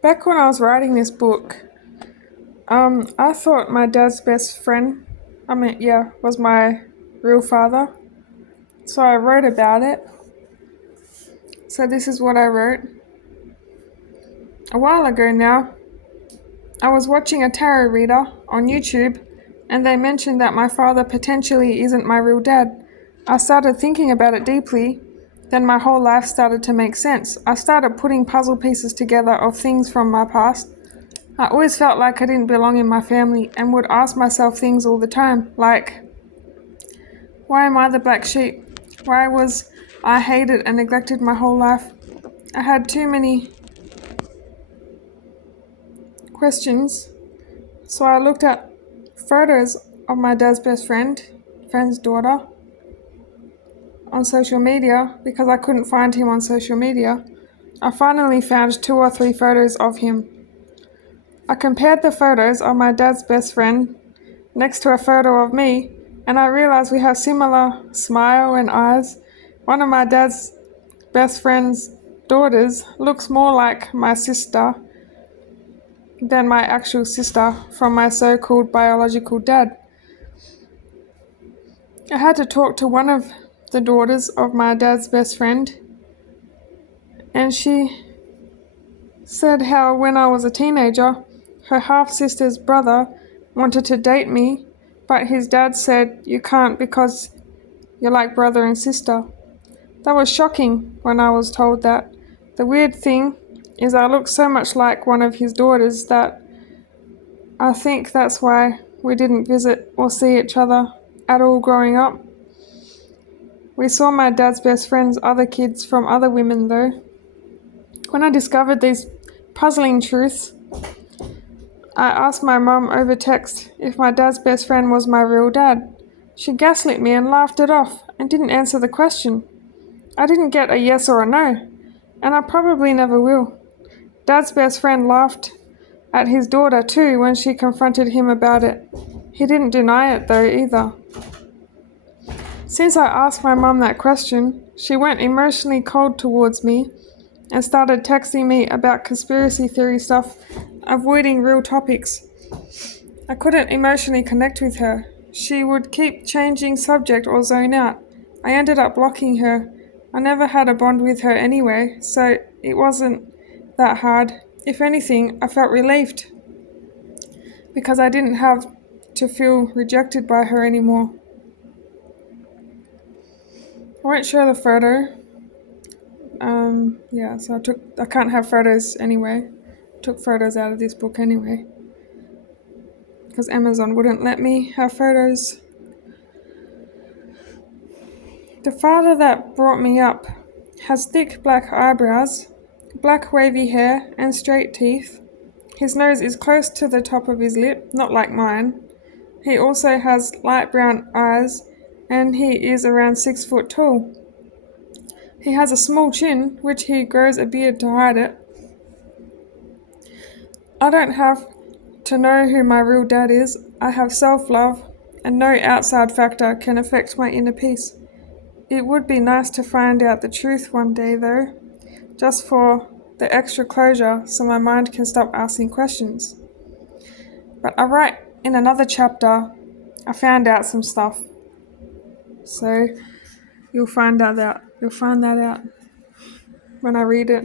Back when I was writing this book, I thought my dad's best friend, was my real father. So I wrote about it. So this is what I wrote. A while ago now, I was watching a tarot reader on YouTube, and they mentioned that my father potentially isn't my real dad. I started thinking about it deeply, then my whole life started to make sense. I started putting puzzle pieces together of things from my past. I always felt like I didn't belong in my family and would ask myself things all the time, like, why am I the black sheep? Why was I hated and neglected my whole life? I had too many questions, so I looked at photos of my dad's best friend's daughter, on social media because I couldn't find him on social media. I finally found 2 or 3 photos of him. I compared the photos of my dad's best friend next to a photo of me, and I realized we have similar smile and eyes. One of my dad's best friend's daughters looks more like my sister than my actual sister from my so-called biological dad. I had to talk to one of the daughters of my dad's best friend, and she said how when I was a teenager, her half-sister's brother wanted to date me, but his dad said you can't because you're like brother and sister. That was shocking when I was told that. The weird thing is I look so much like one of his daughters that I think that's why we didn't visit or see each other at all growing up. We saw my dad's best friend's other kids from other women though. When I discovered these puzzling truths, I asked my mum over text if my dad's best friend was my real dad. She gaslit me and laughed it off and didn't answer the question. I didn't get a yes or a no, and I probably never will. Dad's best friend laughed at his daughter too when she confronted him about it. He didn't deny it though either. Since I asked my mum that question, she went emotionally cold towards me and started texting me about conspiracy theory stuff, avoiding real topics. I couldn't emotionally connect with her. She would keep changing subject or zone out. I ended up blocking her. I never had a bond with her anyway, so it wasn't that hard. If anything, I felt relieved because I didn't have to feel rejected by her anymore. I won't show the photo. So I can't have photos anyway. Took photos out of this book anyway, because Amazon wouldn't let me have photos. The father that brought me up has thick black eyebrows, black wavy hair, and straight teeth. His nose is close to the top of his lip, not like mine. He also has light brown eyes, and he is around 6 foot tall. He has a small chin, which he grows a beard to hide it. I don't have to know who my real dad is. I have self-love, and no outside factor can affect my inner peace. It would be nice to find out the truth one day though, just for the extra closure so my mind can stop asking questions. But I write in another chapter, I found out some stuff. So you'll find that out when I read it.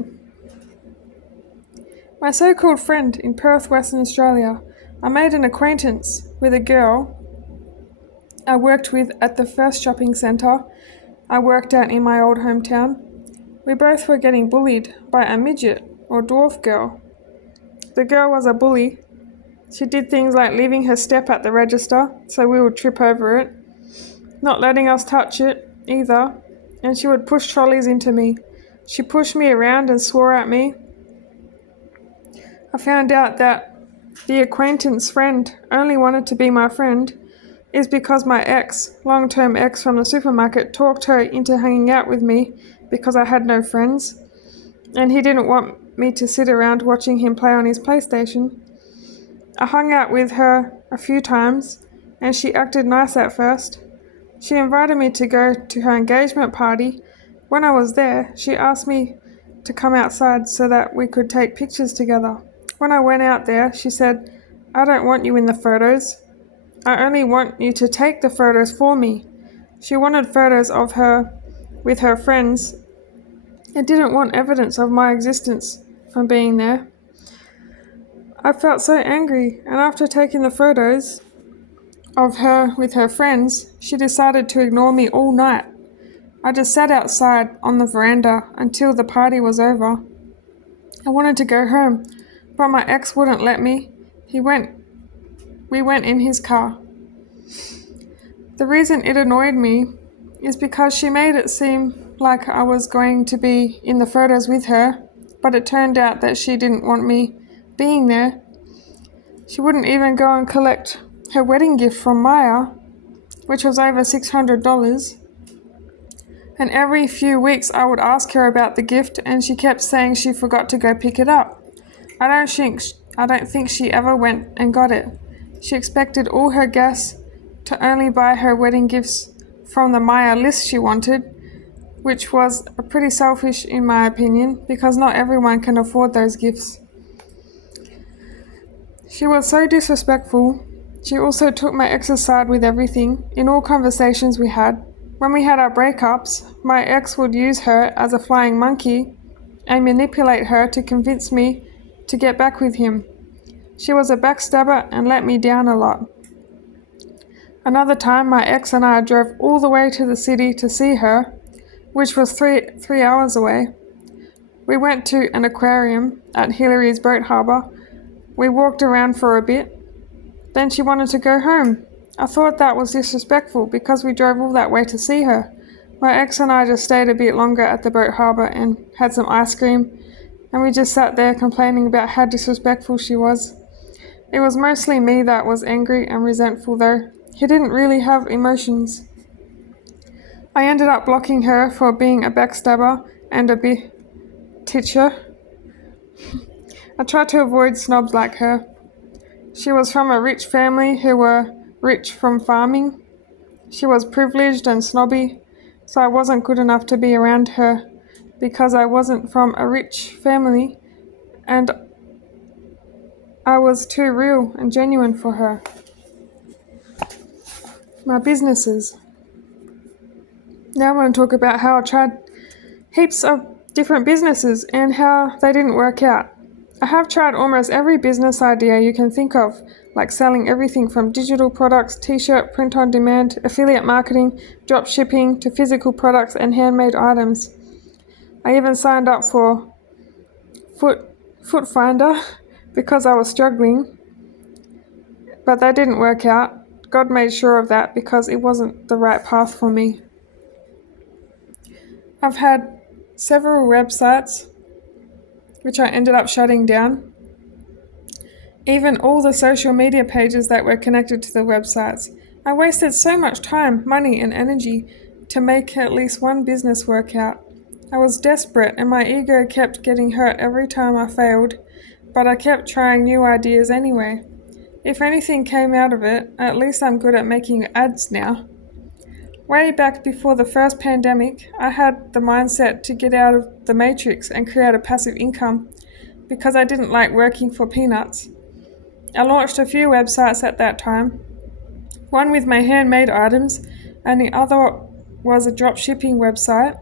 My so-called friend in Perth, Western Australia, I made an acquaintance with a girl I worked with at the first shopping centre I worked at in my old hometown. We both were getting bullied by a midget or dwarf girl. The girl was a bully. She did things like leaving her step at the register so we would trip over it, not letting us touch it either, and she would push trolleys into me. She pushed me around and swore at me. I found out that the acquaintance friend only wanted to be my friend is because my long-term ex from the supermarket, talked her into hanging out with me because I had no friends, and he didn't want me to sit around watching him play on his PlayStation. I hung out with her a few times, and she acted nice at first. She invited me to go to her engagement party. When I was there, she asked me to come outside so that we could take pictures together. When I went out there, she said, "I don't want you in the photos. I only want you to take the photos for me." She wanted photos of her with her friends and didn't want evidence of my existence from being there. I felt so angry, and after taking the photos of her with her friends, she decided to ignore me all night. I just sat outside on the veranda until the party was over. I wanted to go home, but my ex wouldn't let me. We went in his car. The reason it annoyed me is because she made it seem like I was going to be in the photos with her, but it turned out that she didn't want me being there. She wouldn't even go and collect her wedding gift from Maya, which was over $600. And every few weeks I would ask her about the gift, and she kept saying she forgot to go pick it up. I don't think she ever went and got it. She expected all her guests to only buy her wedding gifts from the Maya list she wanted, which was pretty selfish in my opinion, because not everyone can afford those gifts. She was so disrespectful. She also took my ex's side with everything, in all conversations we had. When we had our breakups, my ex would use her as a flying monkey and manipulate her to convince me to get back with him. She was a backstabber and let me down a lot. Another time, my ex and I drove all the way to the city to see her, which was three hours away. We went to an aquarium at Hillary's boat harbour. We walked around for a bit. Then she wanted to go home. I thought that was disrespectful because we drove all that way to see her. My ex and I just stayed a bit longer at the boat harbour and had some ice cream, and we just sat there complaining about how disrespectful she was. It was mostly me that was angry and resentful though. He didn't really have emotions. I ended up blocking her for being a backstabber and a bitcher. I tried to avoid snobs like her. She was from a rich family who were rich from farming. She was privileged and snobby, so I wasn't good enough to be around her because I wasn't from a rich family and I was too real and genuine for her. My businesses. Now I want to talk about how I tried heaps of different businesses and how they didn't work out. I have tried almost every business idea you can think of, like selling everything from digital products, t-shirt, print on demand, affiliate marketing, drop shipping, to physical products and handmade items. I even signed up for Foot Finder because I was struggling, but that didn't work out. God made sure of that because it wasn't the right path for me. I've had several websites which I ended up shutting down. Even all the social media pages that were connected to the websites. I wasted so much time, money, and energy to make at least one business work out. I was desperate and my ego kept getting hurt every time I failed, but I kept trying new ideas anyway. If anything came out of it, at least I'm good at making ads now. Way back before the first pandemic, I had the mindset to get out of the matrix and create a passive income because I didn't like working for peanuts. I launched a few websites at that time, one with my handmade items and the other was a drop shipping website.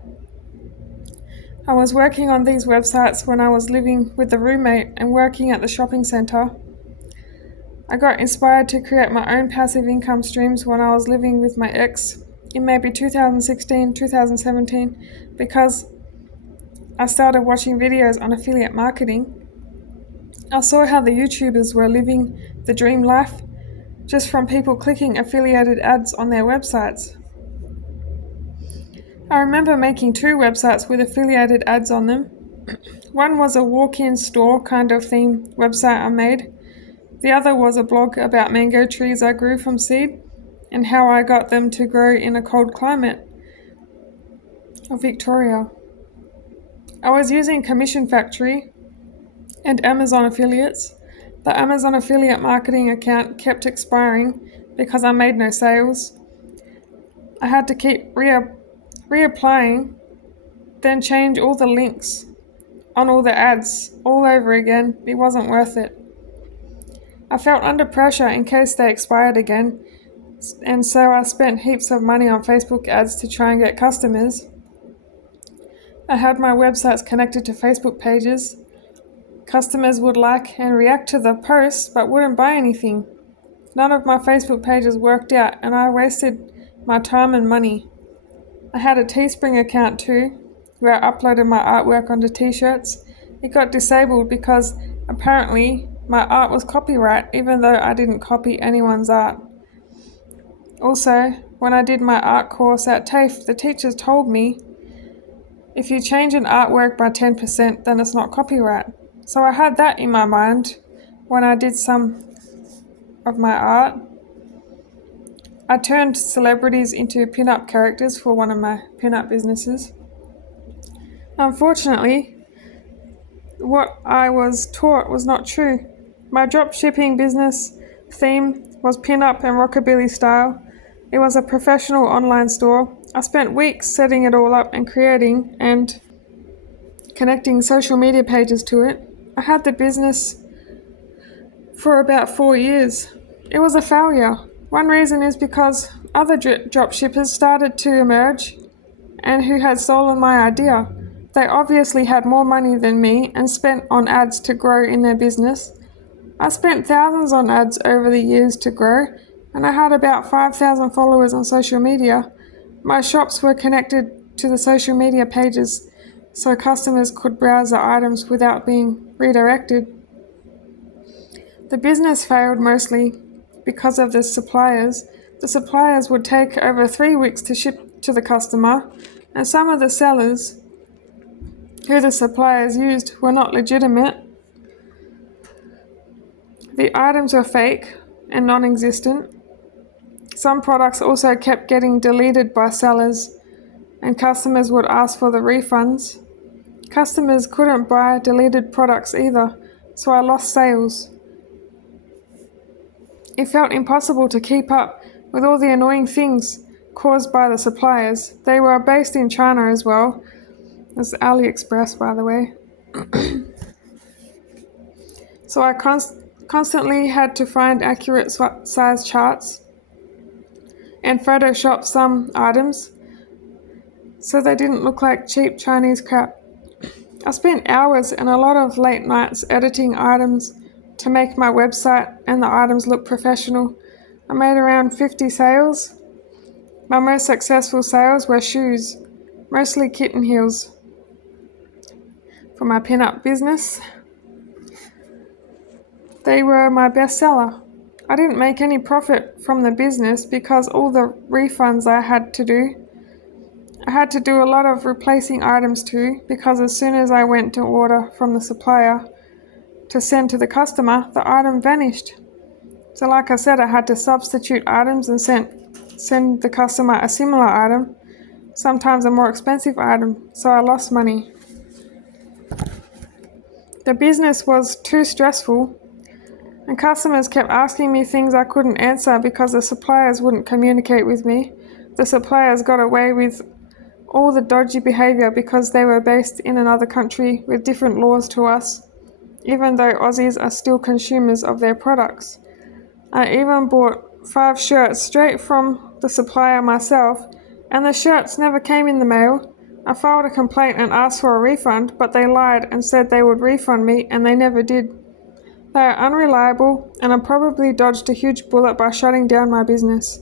I was working on these websites when I was living with a roommate and working at the shopping centre. I got inspired to create my own passive income streams when I was living with my ex in maybe 2016, 2017, because I started watching videos on affiliate marketing. I saw how the YouTubers were living the dream life just from people clicking affiliated ads on their websites. I remember making 2 websites with affiliated ads on them. One was a walk-in store kind of theme website I made. The other was a blog about mango trees I grew from seed and how I got them to grow in a cold climate of Victoria. I was using Commission Factory and Amazon affiliates. The Amazon affiliate marketing account kept expiring because I made no sales. I had to keep reapplying, then change all the links on all the ads all over again. It wasn't worth it. I felt under pressure in case they expired again, and so I spent heaps of money on Facebook ads to try and get customers. I had my websites connected to Facebook pages. Customers would like and react to the posts but wouldn't buy anything. None of my Facebook pages worked out and I wasted my time and money. I had a Teespring account too, where I uploaded my artwork onto t-shirts. It got disabled because apparently my art was copyright even though I didn't copy anyone's art. Also, when I did my art course at TAFE, the teachers told me if you change an artwork by 10%, then it's not copyright. So I had that in my mind when I did some of my art. I turned celebrities into pin-up characters for one of my pin-up businesses. Unfortunately, what I was taught was not true. My drop shipping business theme was pin-up and rockabilly style. It was a professional online store. I spent weeks setting it all up and creating and connecting social media pages to it. I had the business for about 4 years. It was a failure. One reason is because other drop shippers started to emerge and who had stolen my idea. They obviously had more money than me and spent on ads to grow in their business. I spent thousands on ads over the years to grow, and I had about 5,000 followers on social media. My shops were connected to the social media pages so customers could browse the items without being redirected. The business failed mostly because of the suppliers. The suppliers would take over 3 weeks to ship to the customer, and some of the sellers who the suppliers used were not legitimate. The items were fake and non-existent. Some products also kept getting deleted by sellers, and customers would ask for the refunds. Customers couldn't buy deleted products either, so I lost sales. It felt impossible to keep up with all the annoying things caused by the suppliers. They were based in China as well. It was AliExpress, by the way. So I constantly had to find accurate size charts and Photoshop some items so they didn't look like cheap Chinese crap. I spent hours and a lot of late nights editing items to make my website and the items look professional. I made around 50 sales. My most successful sales were shoes, mostly kitten heels, for my pin-up business. They were my best seller. I didn't make any profit from the business because all the refunds I had to do. I had to do a lot of replacing items too, because as soon as I went to order from the supplier to send to the customer, the item vanished. So like I said, I had to substitute items and send the customer a similar item, sometimes a more expensive item, so I lost money. The business was too stressful, and customers kept asking me things I couldn't answer because the suppliers wouldn't communicate with me. The suppliers got away with all the dodgy behavior because they were based in another country with different laws to us, even though Aussies are still consumers of their products. I even bought 5 shirts straight from the supplier myself, and the shirts never came in the mail. I filed a complaint and asked for a refund, but they lied and said they would refund me, and they never did. They are unreliable, and I probably dodged a huge bullet by shutting down my business.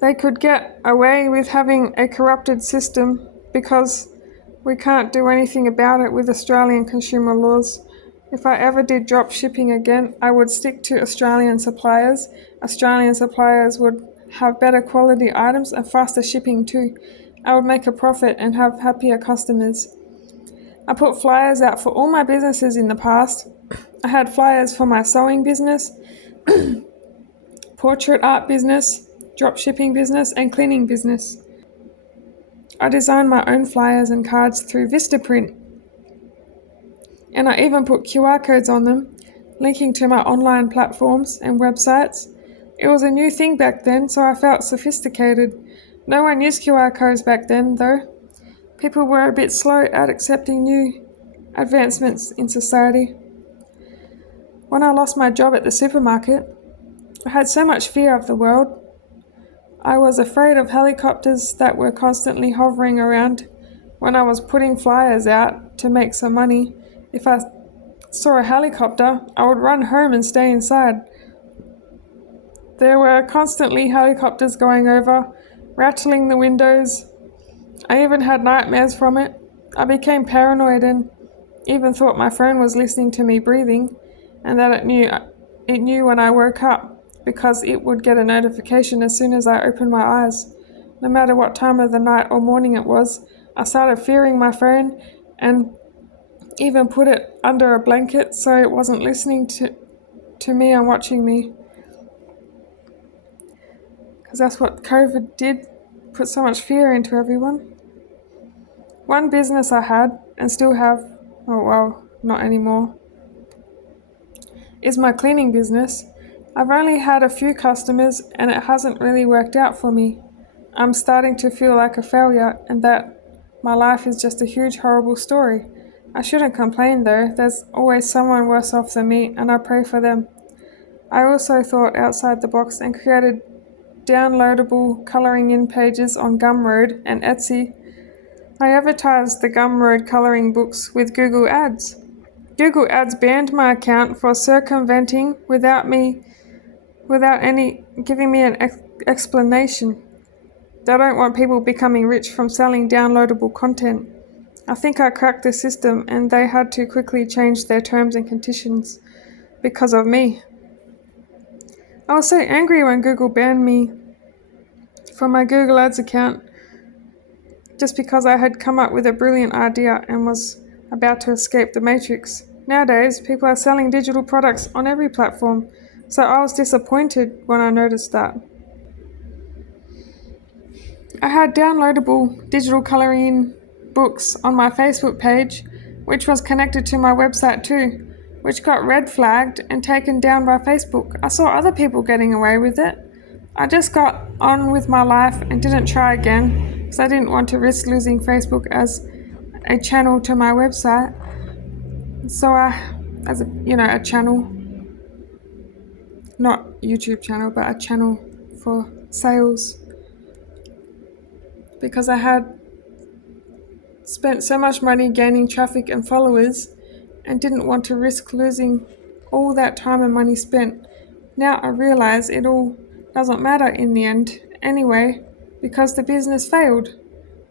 They could get away with having a corrupted system because we can't do anything about it with Australian consumer laws. If I ever did drop shipping again, I would stick to Australian suppliers. Australian suppliers would have better quality items and faster shipping too. I would make a profit and have happier customers. I put flyers out for all my businesses in the past. I had flyers for my sewing business, portrait art business, drop shipping business, and cleaning business. I designed my own flyers and cards through Vistaprint, and I even put QR codes on them, linking to my online platforms and websites. It was a new thing back then, so I felt sophisticated. No one used QR codes back then, though. People were a bit slow at accepting new advancements in society. When I lost my job at the supermarket, I had so much fear of the world. I was afraid of helicopters that were constantly hovering around when I was putting flyers out to make some money. If I saw a helicopter, I would run home and stay inside. There were constantly helicopters going over, rattling the windows. I even had nightmares from it. I became paranoid and even thought my phone was listening to me breathing and that it knew when I woke up because it would get a notification as soon as I opened my eyes. No matter what time of the night or morning it was, I started fearing my phone and even put it under a blanket so it wasn't listening to me and watching me. Because that's what COVID did, put so much fear into everyone. One business I had, and still have, oh well, not anymore, is my cleaning business. I've only had a few customers and it hasn't really worked out for me. I'm starting to feel like a failure and that my life is just a huge horrible story. I shouldn't complain though, there's always someone worse off than me and I pray for them. I also thought outside the box and created downloadable colouring in pages on Gumroad and Etsy. I advertised the Gumroad colouring books with Google Ads. Google Ads banned my account for circumventing without any giving me an explanation. They don't want people becoming rich from selling downloadable content. I think I cracked the system and they had to quickly change their terms and conditions because of me. I was so angry when Google banned me from my Google Ads account just because I had come up with a brilliant idea and was about to escape the matrix. Nowadays, people are selling digital products on every platform, so I was disappointed when I noticed that. I had downloadable digital colouring books on my Facebook page, which was connected to my website too, which got red flagged and taken down by Facebook. I saw other people getting away with it. I just got on with my life and didn't try again because I didn't want to risk losing Facebook as a channel to my website. So a channel, not YouTube channel, but a channel for sales. Because I had spent so much money gaining traffic and followers and didn't want to risk losing all that time and money spent. Now I realize it all doesn't matter in the end anyway because the business failed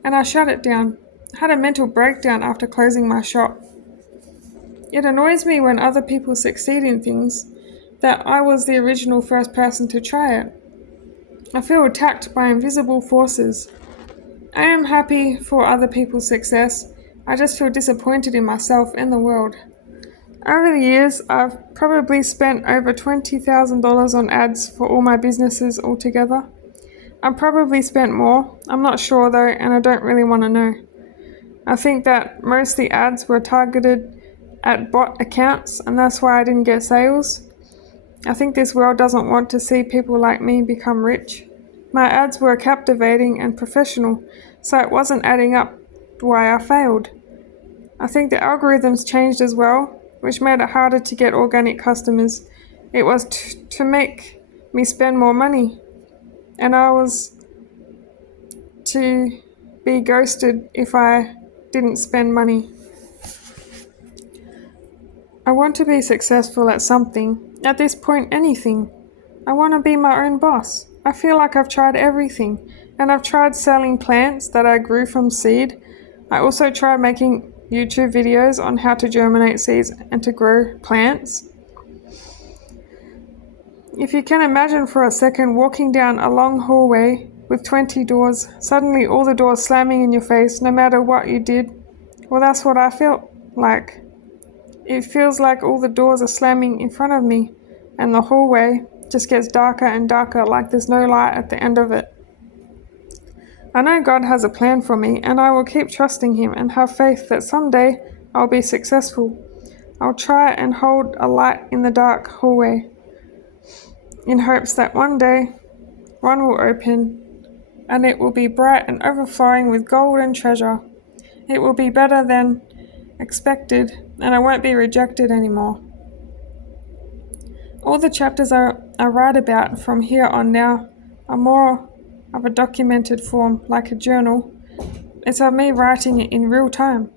and I shut it down. I had a mental breakdown after closing my shop. It annoys me when other people succeed in things that I was the original first person to try it. I feel attacked by invisible forces. I am happy for other people's success. I just feel disappointed in myself and the world. Over the years, I've probably spent over $20,000 on ads for all my businesses altogether. I've probably spent more. I'm not sure though, and I don't really want to know. I think that most of the ads were targeted at bot accounts, and that's why I didn't get sales. I think this world doesn't want to see people like me become rich. My ads were captivating and professional, so it wasn't adding up why I failed. I think the algorithms changed as well, which made it harder to get organic customers. It was to make me spend more money, and I was to be ghosted if I didn't spend money. I want to be successful at something, at this point anything. I want to be my own boss. I feel like I've tried everything, and I've tried selling plants that I grew from seed. I also tried making YouTube videos on how to germinate seeds and to grow plants. If you can imagine for a second walking down a long hallway with 20 doors, suddenly all the doors slamming in your face no matter what you did, well, that's what I felt like. It feels like all the doors are slamming in front of me, and the hallway just gets darker and darker, like there's no light at the end of it. I know God has a plan for me, and I will keep trusting Him and have faith that someday I'll be successful. I'll try and hold a light in the dark hallway, in hopes that one day one will open, and it will be bright and overflowing with gold and treasure. It will be better than expected, and I won't be rejected anymore. All the chapters I write about from here on now are more of a documented form, like a journal. It's of me writing it in real time.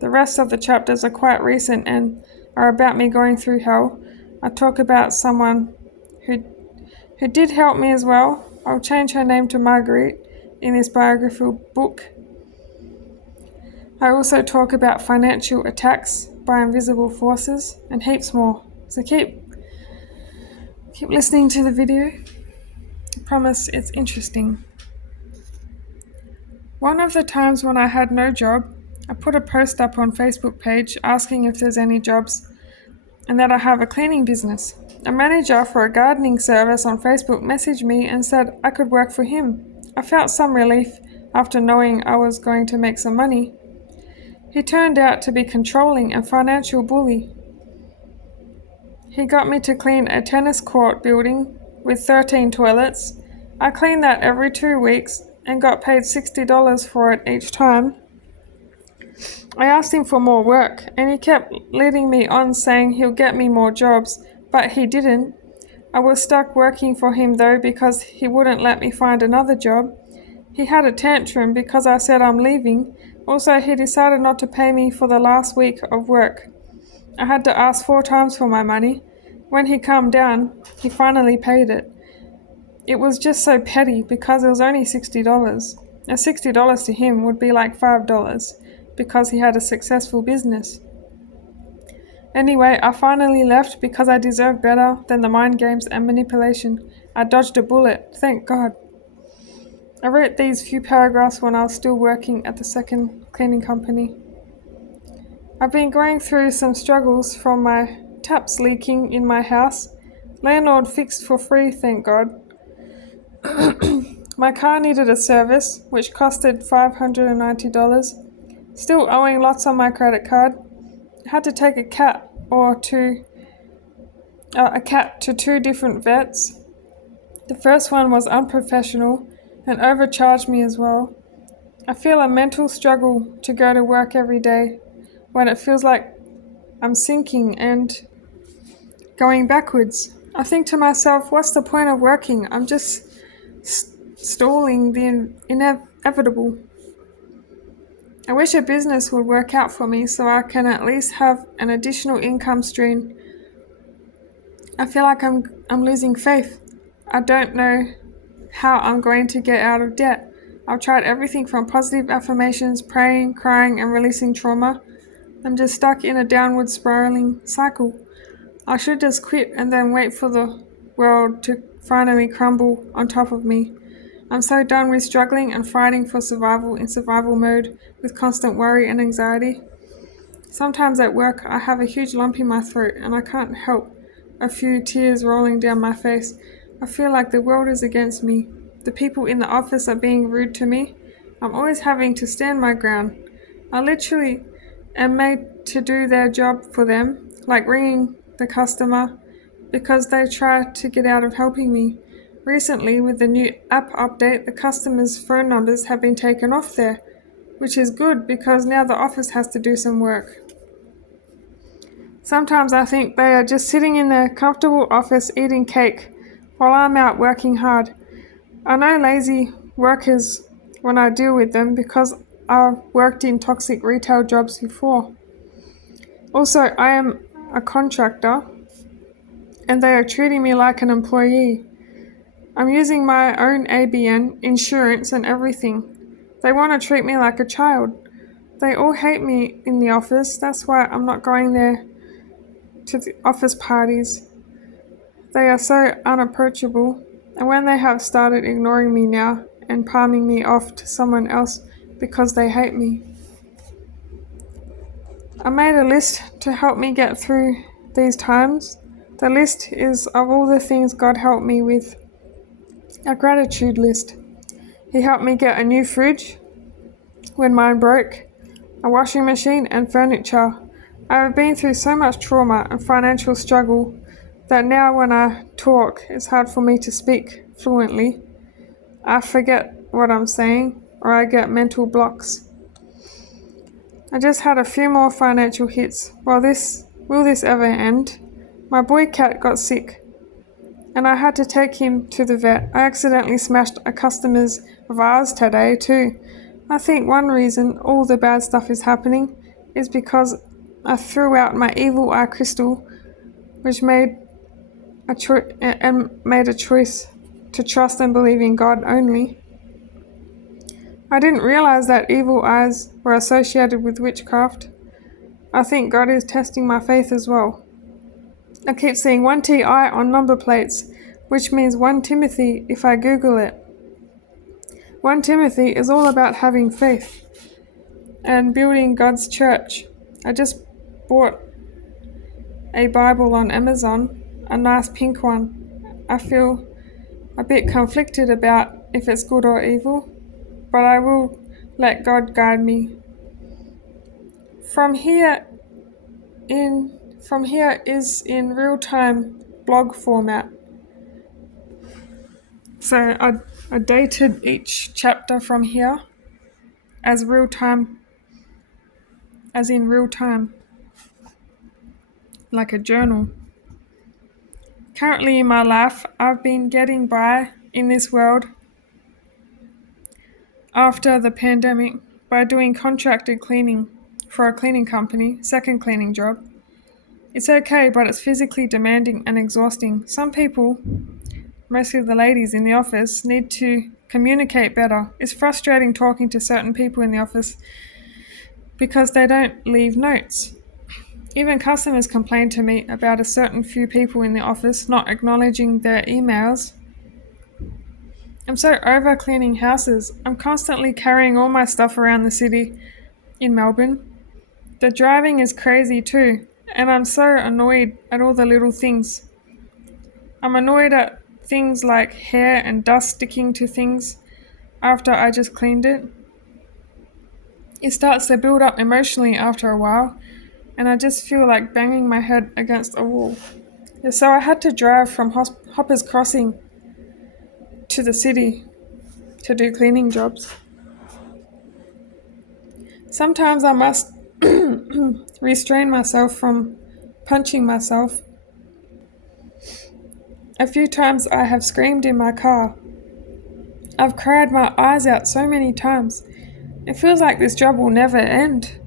The rest of the chapters are quite recent and are about me going through hell. I talk about someone who did help me as well. I'll change her name to Marguerite in this biography book. I also talk about financial attacks by invisible forces and heaps more. So keep listening to the video. I promise it's interesting. One of the times when I had no job, I put a post up on Facebook page asking if there's any jobs and that I have a cleaning business. A manager for a gardening service on Facebook messaged me and said I could work for him. I felt some relief after knowing I was going to make some money. He turned out to be controlling and financial bully. He got me to clean a tennis court building with 13 toilets. I cleaned that every 2 weeks and got paid $60 for it each time. I asked him for more work, and he kept leading me on saying he'll get me more jobs, but he didn't. I was stuck working for him though because he wouldn't let me find another job. He had a tantrum because I said I'm leaving. Also, he decided not to pay me for the last week of work. I had to ask 4 times for my money. When he calmed down, he finally paid it. It was just so petty because it was only $60. Now $60 to him would be like $5 because he had a successful business. Anyway, I finally left because I deserved better than the mind games and manipulation. I dodged a bullet, thank God. I wrote these few paragraphs when I was still working at the second cleaning company. I've been going through some struggles from my taps leaking in my house. Landlord fixed for free, thank God. My car needed a service, which costed $590. Still owing lots on my credit card. I had to take a cat to 2 different vets. The first one was unprofessional and overcharged me as well. I feel a mental struggle to go to work every day when it feels like I'm sinking and going backwards. I think to myself, what's the point of working? I'm just stalling the inevitable. I wish a business would work out for me so I can at least have an additional income stream. I feel like I'm losing faith. I don't know how I'm going to get out of debt. I've tried everything from positive affirmations, praying, crying, and releasing trauma. I'm just stuck in a downward spiraling cycle. I should just quit and then wait for the world to finally crumble on top of me. I'm so done with struggling and fighting for survival in survival mode with constant worry and anxiety. Sometimes at work I have a huge lump in my throat and I can't help a few tears rolling down my face. I feel like the world is against me. The people in the office are being rude to me. I'm always having to stand my ground. I literally am made to do their job for them, like ringing the customer, because they try to get out of helping me. Recently, with the new app update, the customers' phone numbers have been taken off there, which is good because now the office has to do some work. Sometimes I think they are just sitting in their comfortable office eating cake while I'm out working hard. I know lazy workers when I deal with them because I've worked in toxic retail jobs before. Also, I am a contractor and they are treating me like an employee. I'm using my own ABN, insurance and everything. They want to treat me like a child. They all hate me in the office. That's why I'm not going there to the office parties. They are so unapproachable. And when they have started ignoring me now and palming me off to someone else because they hate me. I made a list to help me get through these times. The list is of all the things God helped me with. A gratitude list. He helped me get a new fridge when mine broke, a washing machine and furniture. I have been through so much trauma and financial struggle that now when I talk, it's hard for me to speak fluently. I forget what I'm saying or I get mental blocks. I just had a few more financial hits. Will this ever end? My boy cat got sick, and I had to take him to the vet. I accidentally smashed a customer's vase today too. I think one reason all the bad stuff is happening is because I threw out my evil eye crystal, which made a choice to trust and believe in God only. I didn't realize that evil eyes were associated with witchcraft. I think God is testing my faith as well. I keep seeing 1TI on number plates, which means 1 Timothy if I Google it. 1 Timothy is all about having faith and building God's church. I just bought a Bible on Amazon, a nice pink one. I feel a bit conflicted about if it's good or evil, but I will let God guide me. From here is in real-time blog format. So I dated each chapter from here as real-time, as in real-time, like a journal. Currently in my life, I've been getting by in this world after the pandemic by doing contracted cleaning for a cleaning company, second cleaning job. It's okay, but it's physically demanding and exhausting. Some people, mostly the ladies in the office, need to communicate better. It's frustrating talking to certain people in the office because they don't leave notes. Even customers complain to me about a certain few people in the office not acknowledging their emails. I'm so over cleaning houses. I'm constantly carrying all my stuff around the city in Melbourne. The driving is crazy too, and I'm so annoyed at all the little things. I'm annoyed at things like hair and dust sticking to things after I just cleaned it. It starts to build up emotionally after a while, and I just feel like banging my head against a wall. So I had to drive from Hoppers Crossing to the city to do cleaning jobs. Sometimes I must restrain myself from punching myself. A few times I have screamed in my car. I've cried my eyes out so many times. It feels like this job will never end.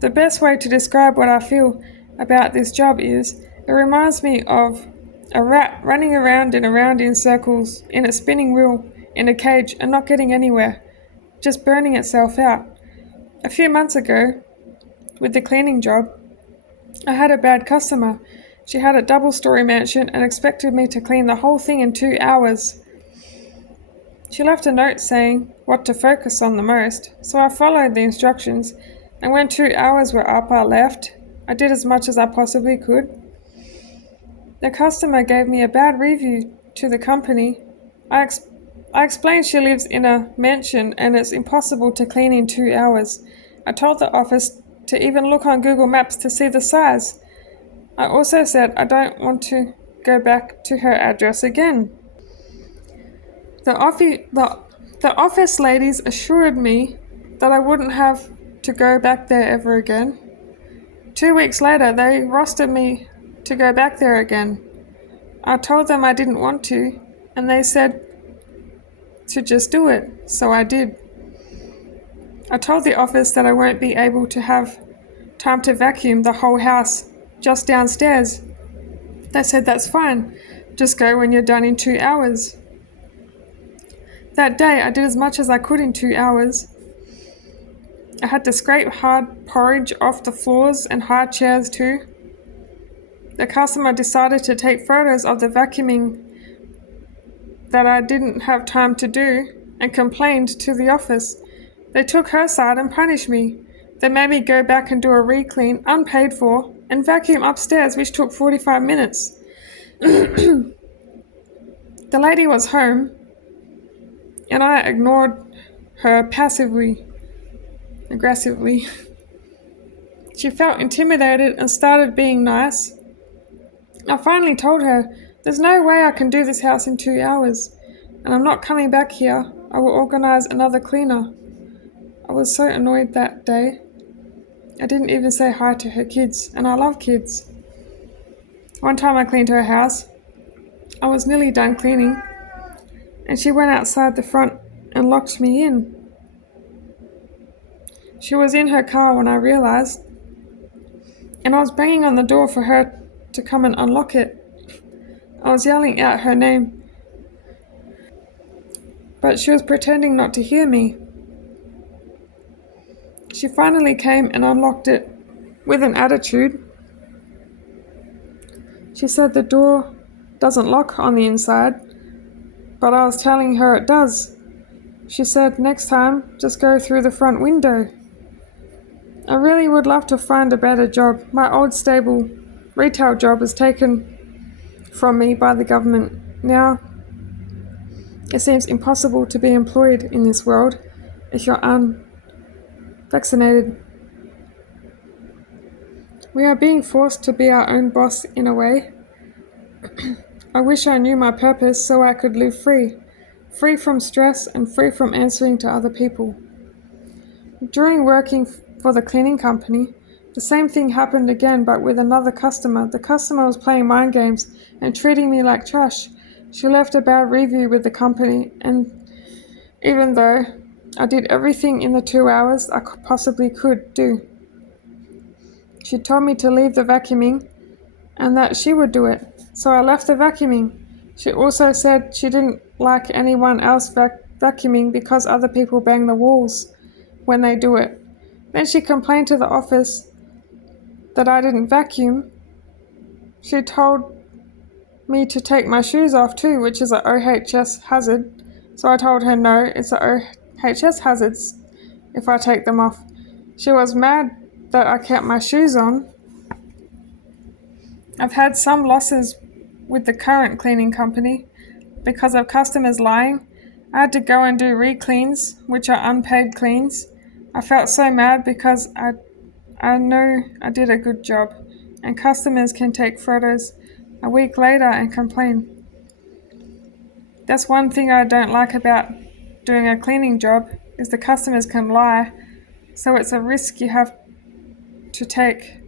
The best way to describe what I feel about this job is, it reminds me of a rat running around and around in circles in a spinning wheel in a cage and not getting anywhere, just burning itself out. A few months ago, with the cleaning job, I had a bad customer. She had a double-story mansion and expected me to clean the whole thing in 2 hours. She left a note saying what to focus on the most, so I followed the instructions, and when 2 hours were up, I left. I did as much as I possibly could. The customer gave me a bad review to the company. I explained she lives in a mansion and it's impossible to clean in 2 hours. I told the office to even look on Google Maps to see the size. I also said I don't want to go back to her address again. The office ladies assured me that I wouldn't have to go back there ever again. 2 weeks later, they rostered me to go back there again. I told them I didn't want to, and they said to just do it, so I did. I told the office that I won't be able to have time to vacuum the whole house just downstairs. They said that's fine, just go when you're done in 2 hours. That day I did as much as I could in 2 hours. I had to scrape hard porridge off the floors and hard chairs too. The customer decided to take photos of the vacuuming that I didn't have time to do and complained to the office. They took her side and punished me. They made me go back and do a re-clean, unpaid for, and vacuum upstairs, which took 45 minutes. The lady was home, and I ignored her passively, aggressively. She felt intimidated and started being nice. I finally told her, there's no way I can do this house in 2 hours, and I'm not coming back here. I will organize another cleaner. I was so annoyed that day. I didn't even say hi to her kids, and I love kids. One time I cleaned her house. I was nearly done cleaning, and she went outside the front and locked me in. She was in her car when I realized, and I was banging on the door for her to come and unlock it. I was yelling out her name, but she was pretending not to hear me. She finally came and unlocked it with an attitude. She said the door doesn't lock on the inside, but I was telling her it does. She said next time, just go through the front window. I really would love to find a better job. My old stable retail job is taken from me by the government. Now, it seems impossible to be employed in this world if you're unvaccinated. We are being forced to be our own boss in a way. I wish I knew my purpose so I could live free from stress and free from answering to other people. During working for the cleaning company, the same thing happened again but with another customer. The customer was playing mind games and treating me like trash. She left a bad review with the company, and even though I did everything in the 2 hours I possibly could do, she told me to leave the vacuuming and that she would do it. So I left the vacuuming. She also said she didn't like anyone else vacuuming because other people bang the walls when they do it. Then she complained to the office that I didn't vacuum. She told me to take my shoes off too, which is an OHS hazard. So I told her no, it's an OHS hazard if I take them off. She was mad that I kept my shoes on. I've had some losses with the current cleaning company because of customers lying. I had to go and do re-cleans, which are unpaid cleans. I felt so mad because I know I did a good job, and customers can take photos a week later and complain. That's one thing I don't like about doing a cleaning job, is the customers can lie, so it's a risk you have to take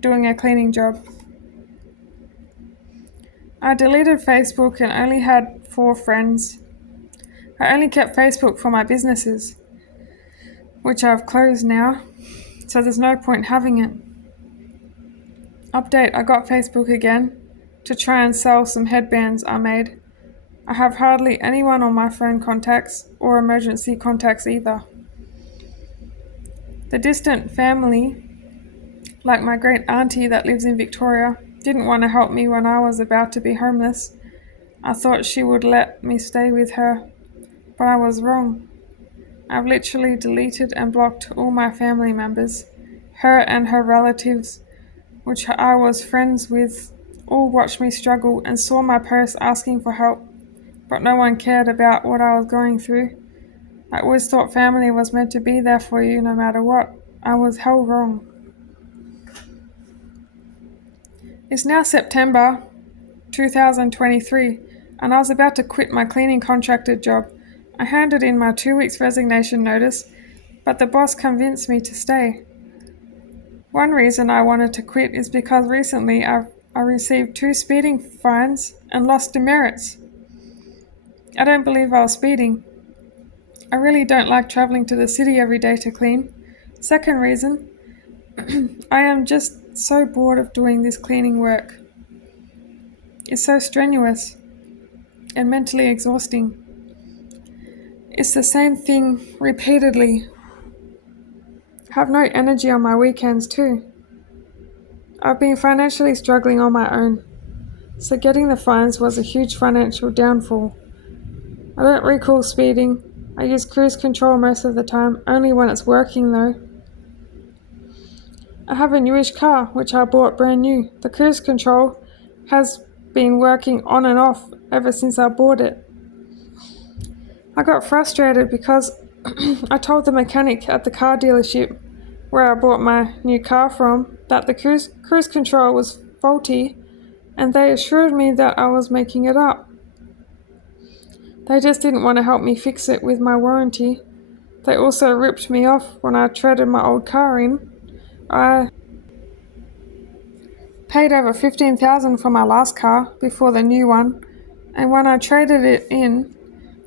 doing a cleaning job. I deleted Facebook and only had 4 friends. I only kept Facebook for my businesses, which I've closed now, so there's no point having it. Update, I got Facebook again to try and sell some headbands I made. I have hardly anyone on my phone contacts or emergency contacts either. The distant family, like my great auntie that lives in Victoria, didn't want to help me when I was about to be homeless. I thought she would let me stay with her, but I was wrong. I've literally deleted and blocked all my family members. Her and her relatives, which I was friends with, all watched me struggle and saw my posts asking for help, but no one cared about what I was going through. I always thought family was meant to be there for you no matter what. I was hell wrong. It's now September 2023, and I was about to quit my cleaning contractor job. I handed in my 2 weeks resignation notice, but the boss convinced me to stay. One reason I wanted to quit is because recently I received 2 speeding fines and lost demerits. I don't believe I was speeding. I really don't like traveling to the city every day to clean. Second reason, I am just so bored of doing this cleaning work. It's so strenuous and mentally exhausting. It's the same thing repeatedly. I have no energy on my weekends too. I've been financially struggling on my own, so getting the fines was a huge financial downfall. I don't recall speeding. I use cruise control most of the time, only when it's working though. I have a newish car, which I bought brand new. The cruise control has been working on and off ever since I bought it. I got frustrated because I told the mechanic at the car dealership where I bought my new car from that the cruise control was faulty, and they assured me that I was making it up. They just didn't want to help me fix it with my warranty. They also ripped me off when I traded my old car in. I paid over $15,000 for my last car before the new one, and when I traded it in,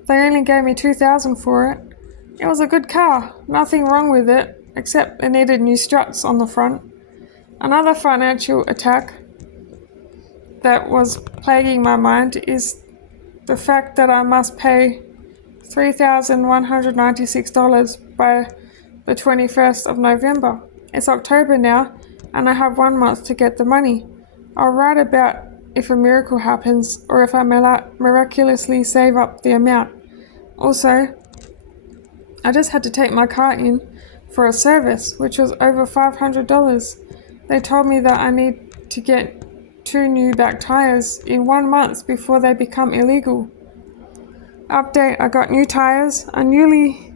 they only gave me $2,000 for it. It was a good car, nothing wrong with it, except it needed new struts on the front. Another financial attack that was plaguing my mind is the fact that I must pay $3,196 by the 21st of November. It's October now, and I have 1 month to get the money. I'll write about if a miracle happens or if I miraculously save up the amount. Also, I just had to take my car in for a service, which was over $500. They told me that I need to get 2 new back tires in 1 month before they become illegal. Update, I got new tires. A newly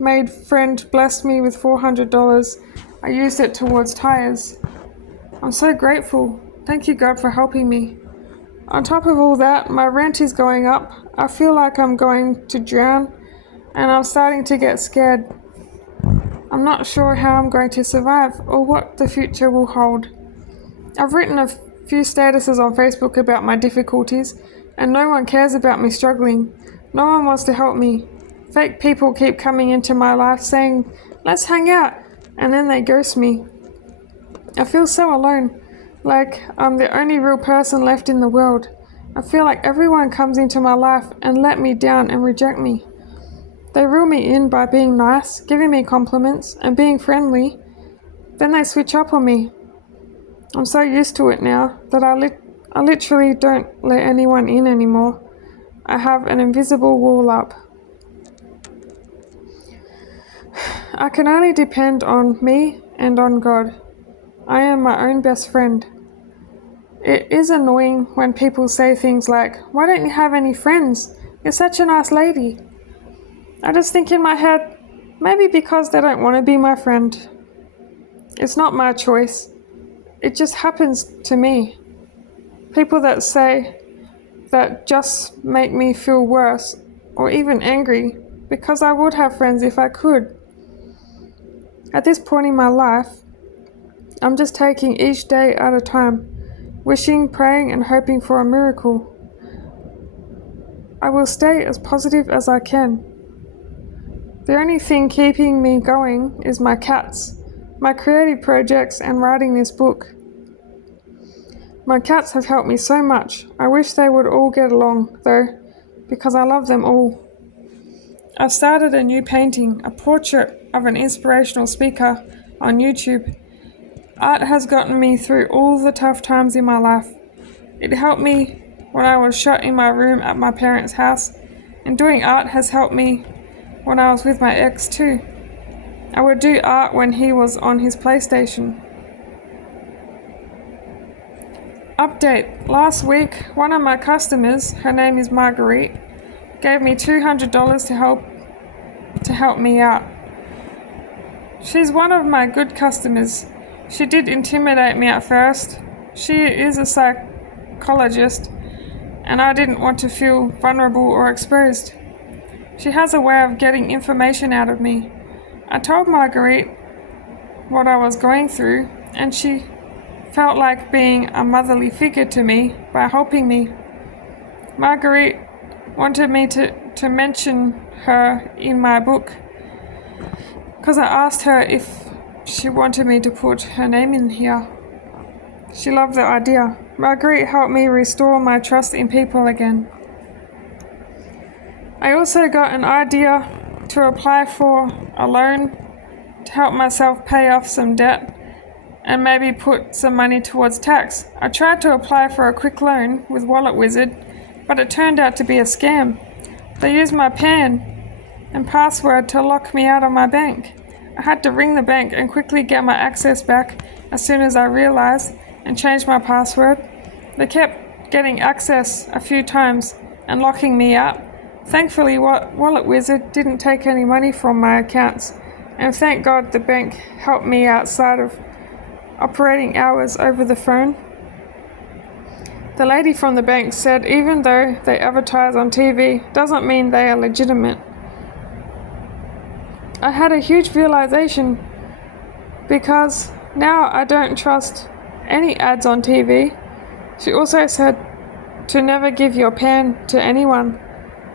made friend blessed me with $400. I used it towards tires. I'm so grateful. Thank you, God, for helping me. On top of all that, my rent is going up. I feel like I'm going to drown, and I'm starting to get scared. I'm not sure how I'm going to survive or what the future will hold. I've written a few statuses on Facebook about my difficulties, and no one cares about me struggling. No one wants to help me. Fake people keep coming into my life saying, "Let's hang out," and then they ghost me. I feel so alone, like I'm the only real person left in the world. I feel like everyone comes into my life and let me down and reject me. They reel me in by being nice, giving me compliments, and being friendly. Then they switch up on me. I'm so used to it now that I literally don't let anyone in anymore. I have an invisible wall up. I can only depend on me and on God. I am my own best friend. It is annoying when people say things like, "Why don't you have any friends? You're such a nice lady." I just think in my head, maybe because they don't want to be my friend. It's not my choice. It just happens to me. People that say that just make me feel worse or even angry because I would have friends if I could. At this point in my life, I'm just taking each day at a time, wishing, praying, and hoping for a miracle. I will stay as positive as I can. The only thing keeping me going is my cats, my creative projects, and writing this book. My cats have helped me so much. I wish they would all get along, though, because I love them all. I've started a new painting, a portrait of an inspirational speaker, on YouTube. Art has gotten me through all the tough times in my life. It helped me when I was shut in my room at my parents' house, and doing art has helped me when I was with my ex too. I would do art when he was on his PlayStation. Update, last week, one of my customers, her name is Marguerite, gave me $200 to help me out. She's one of my good customers. She did intimidate me at first. She is a psychologist, and I didn't want to feel vulnerable or exposed. She has a way of getting information out of me. I told Marguerite what I was going through, and she felt like being a motherly figure to me by helping me. Marguerite wanted me to mention her in my book because I asked her if she wanted me to put her name in here. She loved the idea. Marguerite helped me restore my trust in people again. I also got an idea to apply for a loan to help myself pay off some debt and maybe put some money towards tax. I tried to apply for a quick loan with Wallet Wizard, but it turned out to be a scam. They used my PAN and password to lock me out of my bank. I had to ring the bank and quickly get my access back as soon as I realized and changed my password. They kept getting access a few times and locking me out. Thankfully, Wallet Wizard didn't take any money from my accounts, and thank God the bank helped me outside of operating hours over the phone. The lady from the bank said even though they advertise on TV doesn't mean they are legitimate. I had a huge realization because now I don't trust any ads on TV. She also said to never give your pen to anyone.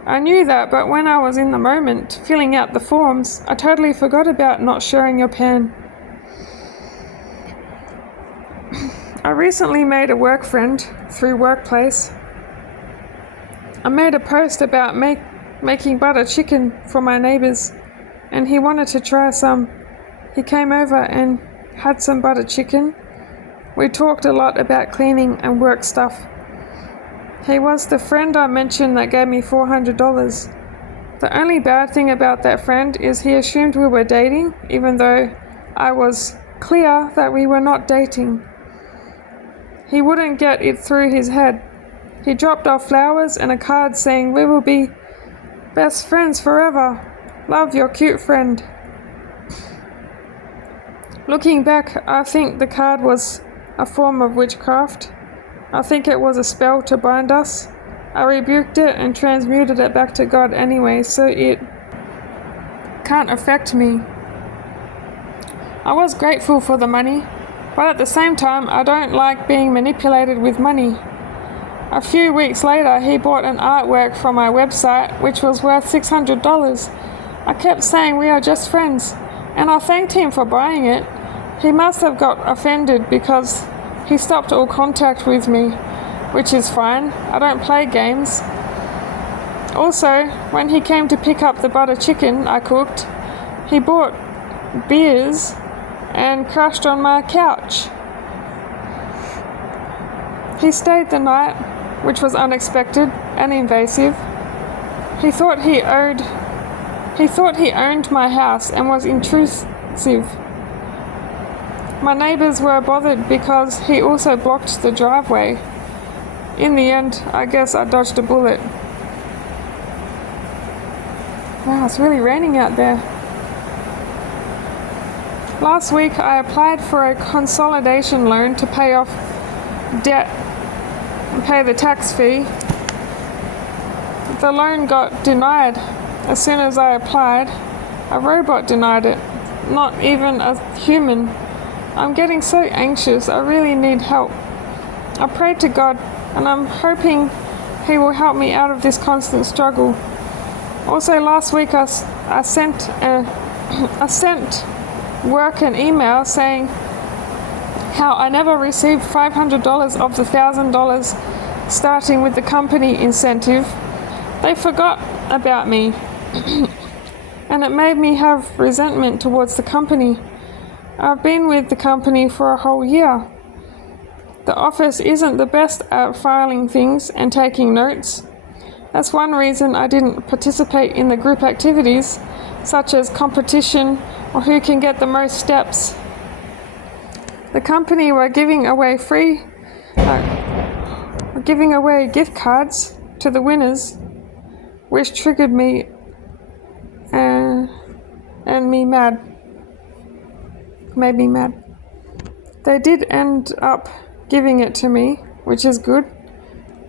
I knew that, but when I was in the moment filling out the forms, I totally forgot about not sharing your pen. I recently made a work friend through Workplace. I made a post about making butter chicken for my neighbors, and he wanted to try some. He came over and had some butter chicken. We talked a lot about cleaning and work stuff. He was the friend I mentioned that gave me $400. The only bad thing about that friend is he assumed we were dating, even though I was clear that we were not dating. He wouldn't get it through his head. He dropped off flowers and a card saying, "We will be best friends forever. Love, your cute friend." Looking back, I think the card was a form of witchcraft. I think it was a spell to bind us. I rebuked it and transmuted it back to God anyway, so it can't affect me. I was grateful for the money, but at the same time, I don't like being manipulated with money. A few weeks later, he bought an artwork from my website, which was worth $600. I kept saying we are just friends, and I thanked him for buying it. He must have got offended because he stopped all contact with me, which is fine. I don't play games. Also, when he came to pick up the butter chicken I cooked, he bought beers and crashed on my couch. He stayed the night, which was unexpected and invasive. He thought he owned my house and was intrusive. My neighbors were bothered because he also blocked the driveway. In the end, I guess I dodged a bullet. Wow, it's really raining out there. Last week, I applied for a consolidation loan to pay off debt and pay the tax fee. The loan got denied as soon as I applied. A robot denied it, not even a human. I'm getting so anxious. I really need help. I prayed to God, and I'm hoping He will help me out of this constant struggle. Also, last week I sent work an email saying how I never received $500 of the $1,000 starting with the company incentive. They forgot about me, and it made me have resentment towards the company. I've been with the company for a whole year. The office isn't the best at filing things and taking notes. That's one reason I didn't participate in the group activities, such as competition or who can get the most steps. The company were giving away gift cards to the winners, which triggered me and me mad. Made me mad. They did end up giving it to me, which is good,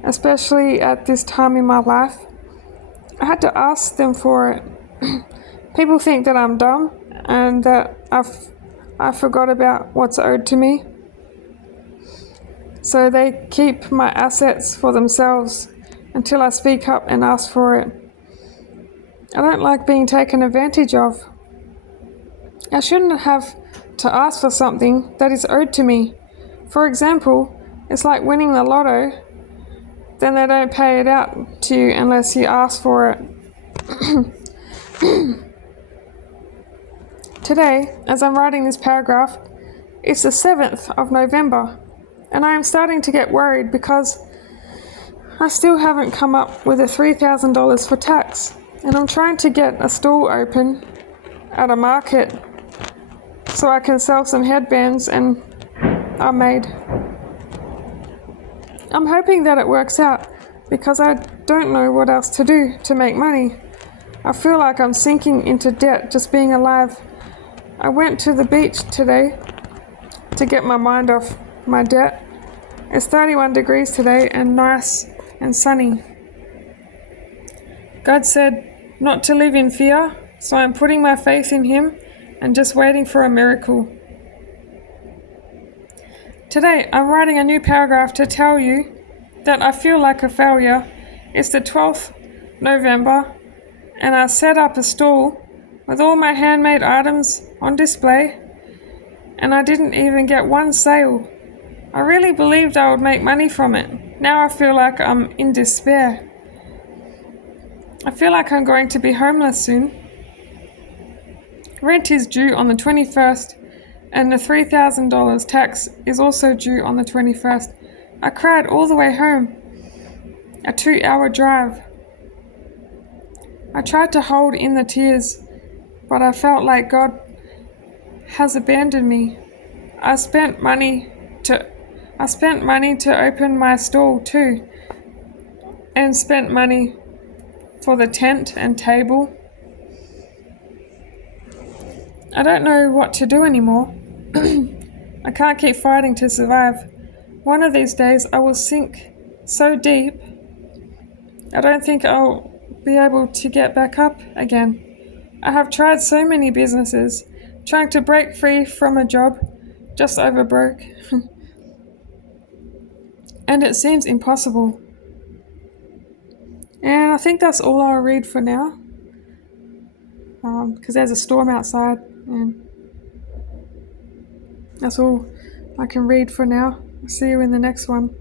especially at this time in my life. I had to ask them for it. People think that I'm dumb and that I forgot about what's owed to me. So they keep my assets for themselves until I speak up and ask for it. I don't like being taken advantage of. I shouldn't have to ask for something that is owed to me. For example, it's like winning the lotto, then they don't pay it out to you unless you ask for it. Today, as I'm writing this paragraph, it's the 7th of November, and I am starting to get worried because I still haven't come up with the $3,000 for tax, and I'm trying to get a stall open at a market so I can sell some headbands and are made. I'm hoping that it works out because I don't know what else to do to make money. I feel like I'm sinking into debt just being alive. I went to the beach today to get my mind off my debt. It's 31 degrees today and nice and sunny. God said not to live in fear, So I'm putting my faith in Him and just waiting for a miracle. Today, I'm writing a new paragraph to tell you that I feel like a failure. It's the 12th November, and I set up a stall with all my handmade items on display, and I didn't even get one sale. I really believed I would make money from it. Now I feel like I'm in despair. I feel like I'm going to be homeless soon. Rent is due on the 21st, and the $3,000 tax is also due on the 21st. I cried all the way home, a 2-hour drive. I tried to hold in the tears, but I felt like God has abandoned me. I spent money to open my stall too, and spent money for the tent and table. I don't know what to do anymore. I can't keep fighting to survive. One of these days I will sink so deep I don't think I'll be able to get back up again. I have tried so many businesses, trying to break free from a job, just over broke. And it seems impossible. And I think that's all I'll read for now, because there's a storm outside, and that's all I can read for now. See you in the next one.